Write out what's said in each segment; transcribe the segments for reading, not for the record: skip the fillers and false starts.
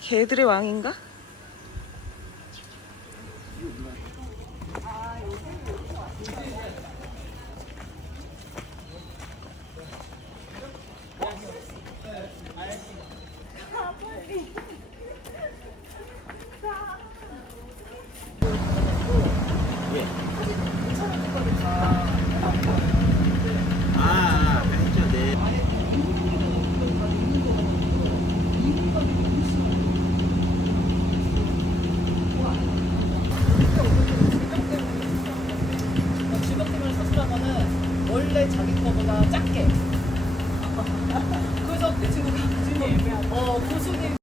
개들의 왕인가? 원래 자기 거보다 작게. 그래서 내 친구가 고수님.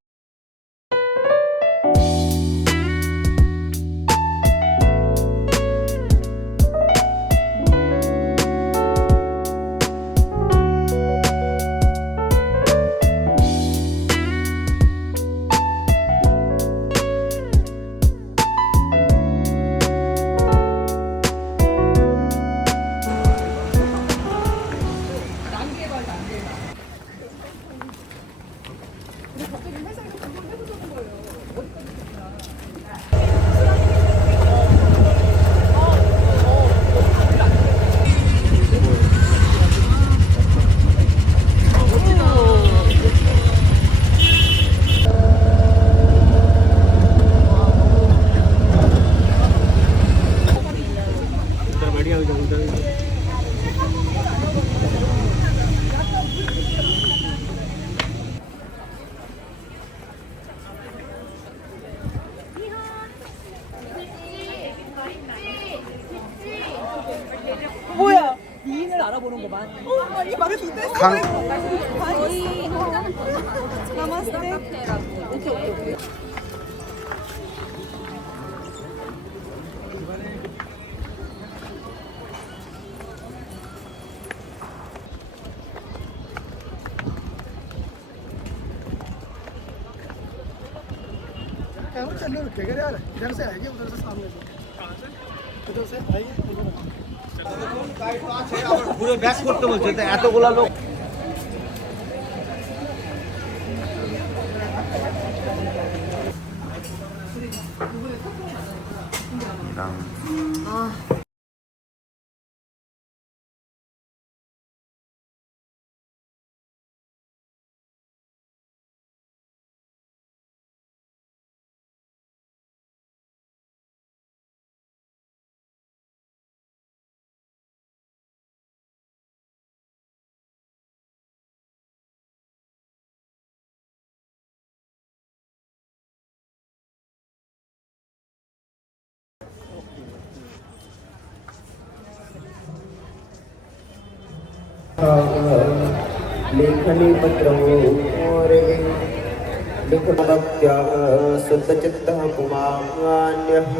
뭐야? 미인을 알아보는 거만. 이 말을 믿었어. 아니. 나마스테. 오케이. चलो फिगर यार इधर से आएगी उधर से सामने से उधर से आएगी পুরো ব্যাক করতে বলছে তো এতগুলা লোক लेखनी पत्रमो लिखनत्याः शुद्धचित्तः पुमान्यः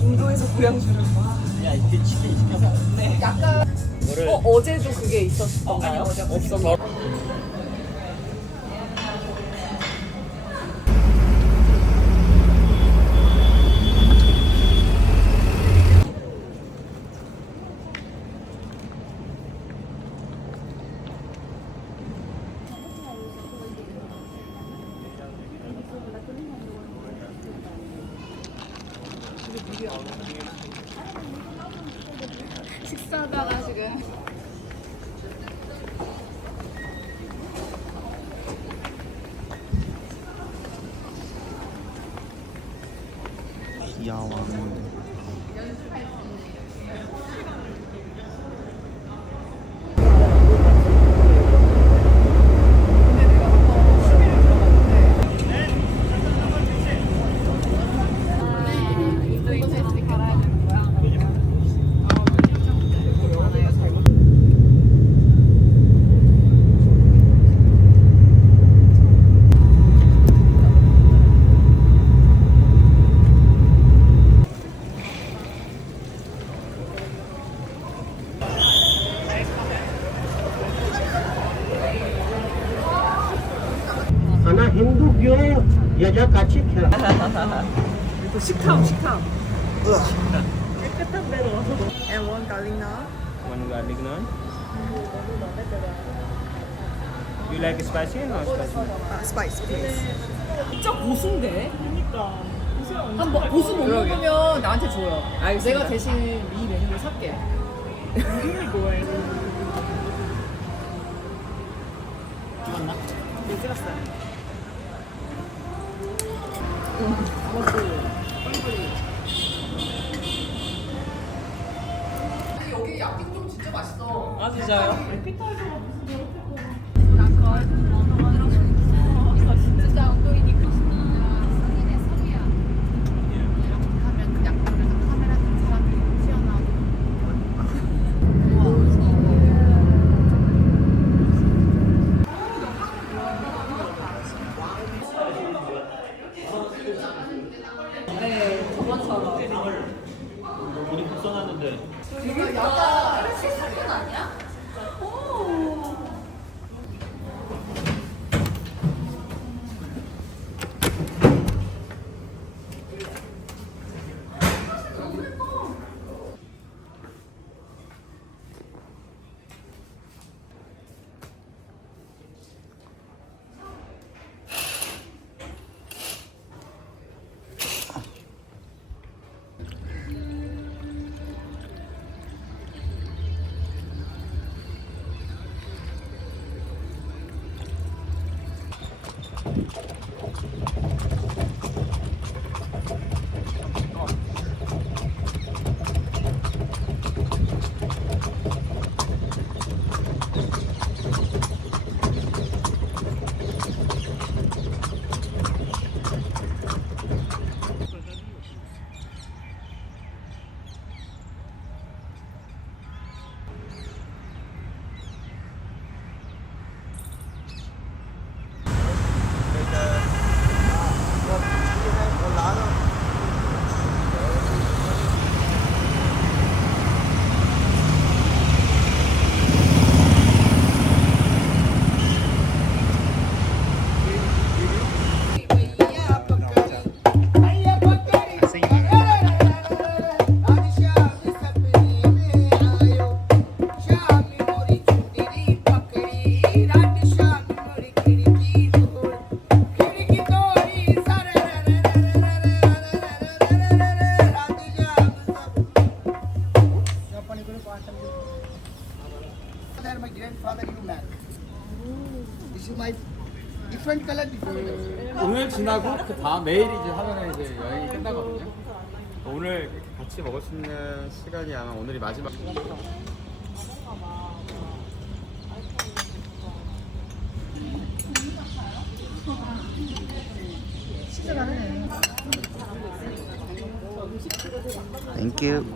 인도에서 고양주를. 야, 이게 치킨 시켜서. 네. 약간. 어제도 그게 있었던가요? 없었나? 식사하다가 지금 귀여워. 인도인체스 갈아야 되는 거야. 아나 힌두 교 여자 같이 켜. 식탐. 깨끗한 데로 와서. And one garlic naan. One garlic naan. You like spicy or not spicy? Spice, please. 진짜 고수인데? 한번 고수 못 그러게. 먹으면 나한테 줘요. 알겠습니다. 내가 대신 이 메뉴를 살게. 이름이 뭐예요? 찍었나? 네, 찍었어요. 여기 야끼좀 진짜 맛있어. 아, 진짜요? 진짜 엉덩이니까. 성인의 성이야. 하면 그 약간을 카메라 든 사람들이 튀어나오고. 네, 저번처럼. 우리 국선하는데 약간 식사분 아니야? My grandfather you met. This is my different color, different color. 오늘 지나고 그 다음 내일 이제 하면은 이제 여행이 끝나거든요. 오늘 이렇게 같이 먹을 수 있는 시간이 아마 오늘이 마지막. Thank you.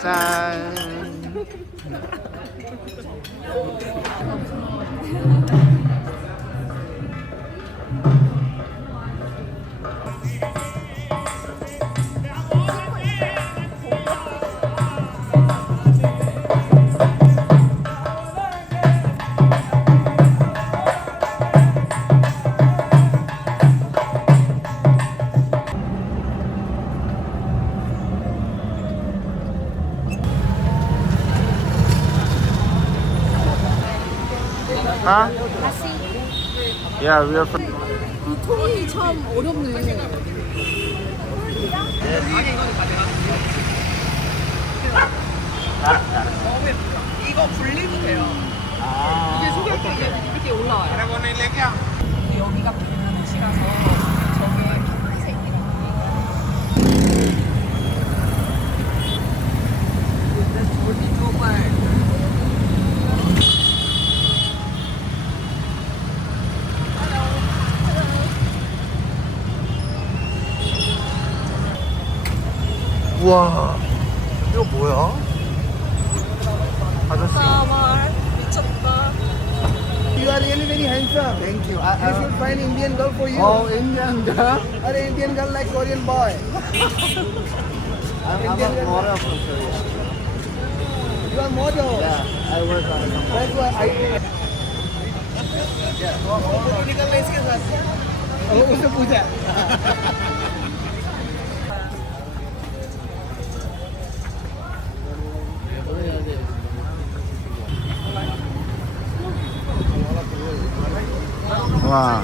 짠. Huh? Yeah, we are from. 통이 참 어렵네. 너무 예쁘다. 이거 분리도 돼요. 이게 소개팅에 이렇게 올라와요. 근데 여기가 빛이라서 저게 핑크색이랑 우와, 이거 뭐야? 아저씨. You are really very handsome. Thank you. I should find Indian girl for you. Oh, Indian girl. Or Indian girl like Korean boy. I'm a model from Korea. You are model. Yeah, I work on it. That's why I. Photo निकलना इसके साथ उसे पूछा 와.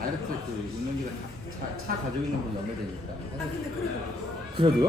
다이렉트 그 운전기가 차 가지고 있는 분 연결되니까. 그래도요?